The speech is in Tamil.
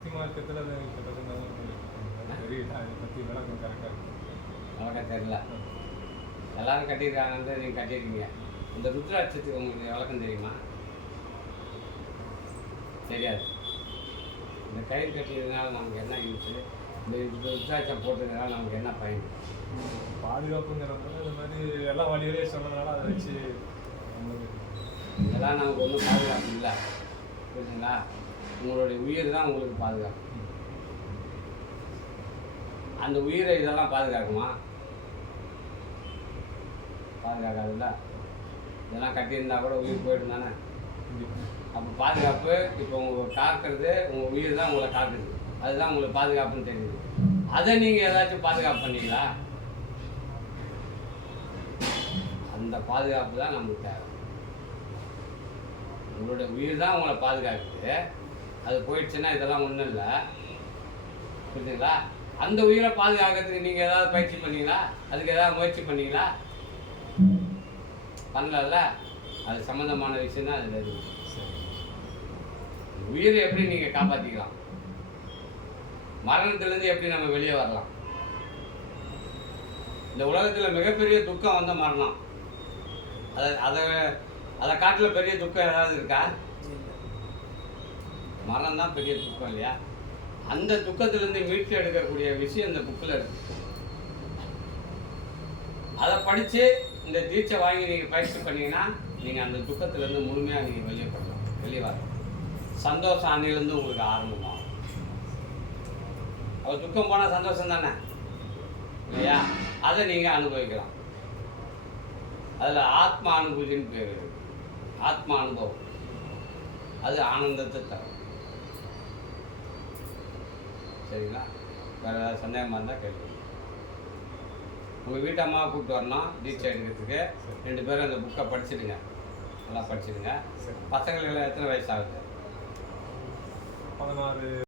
மார்க்கத்தில் அது தெரியல, அதை பற்றி விளக்கம் கரெக்டாக இருக்கும். விளக்கம் தெரியல. எல்லாரும் கட்டியிருக்காங்கன்னு நீங்கள் கட்டியிருக்கீங்க. இந்த ருத்ராட்சத்துக்கு உங்களுக்கு விளக்கம் தெரியுமா? தெரியாது. இந்த கயிறு கட்டியதுனால நமக்கு என்ன யூஸு, இந்த ருத்ராட்சம் போட்டதுனால நமக்கு என்ன பயன்? பாதுகாப்புங்கிறதுனால இந்த மாதிரி எல்லா வழிகளையும் சொன்னதுனால அதை வச்சு இதெல்லாம் நமக்கு ஒன்றும் பாதுகாப்பு இல்லை. புரியுதுங்களா? உங்களுடைய உயிர் தான் உங்களுக்கு பாதுகாப்பு. அந்த உயிரை இதெல்லாம் பாதுகாக்குமா? பாதுகாக்காதுல்ல. இதெல்லாம் கட்டியிருந்தா கூட உயிர் போயிடும் தானே. அப்போ பாதுகாப்பு இப்போ உங்களுக்கு காக்கிறது உங்கள் உயிர் தான் உங்களை காக்குது. அதுதான் உங்களுக்கு பாதுகாப்புன்னு தெரியுது. அதை நீங்கள் ஏதாச்சும் பாதுகாப்பு பண்ணீங்களா? அந்த பாதுகாப்பு தான் நமக்கு தேவை. உங்களுடைய உயிர் தான் உங்களை பாதுகாக்குது. அது போயிடுச்சுன்னா இதெல்லாம் ஒன்றும் இல்லை. புரியுதுங்களா? அந்த உயிரை பாதுகாக்கிறதுக்கு நீங்கள் ஏதாவது பயிற்சி பண்ணீங்களா? அதுக்கு ஏதாவது முயற்சி பண்ணீங்களா? பண்ணல. அது சம்மந்தமான விஷயம் தான் அதில் இருக்குது. உயிரை எப்படி நீங்கள் காப்பாற்றிக்கலாம்? மரணத்திலேருந்து எப்படி நம்ம வெளியே வரலாம்? இந்த உலகத்தில் மிகப்பெரிய துக்கம் வந்த மரணம். அதை காட்டில் பெரிய துக்கம் ஏதாவது இருக்கா? மரணம் தான் பெரிய துக்கம் இல்லையா? அந்த துக்கத்திலேருந்து மீட்டு எடுக்கக்கூடிய விஷயம் இந்த புக்கில் இருக்கு. அதை படித்து இந்த தீட்சை வாங்கி நீங்கள் பயிற்சி பண்ணீங்கன்னா நீங்கள் அந்த துக்கத்திலேருந்து முழுமையாக நீங்கள் வெளியே வரலாம். சந்தோஷம் அன்னிலேருந்து உங்களுக்கு ஆரம்பமாகும். அவர் துக்கம் போனால் சந்தோஷம் தானே இல்லையா? அதை நீங்கள் அனுபவிக்கலாம். அதில் ஆத்மா அனுபூதின்னு பேர். ஆத்மா அனுபவம் அது ஆனந்தத்தை தரும். சரிங்களா? வேறு ஏதாவது சந்தேகமாக இருந்தால் கேள்வி. உங்கள் வீட்டு அம்மாவை கூப்பிட்டு வரணும் தீட்சை எடுக்கிறதுக்கு. 2 பேரும் அந்த புக்கை படிச்சுடுங்க. நல்லா படிச்சுடுங்க. பசங்களுக்கு எத்தனை வயசு ஆகுது? 16.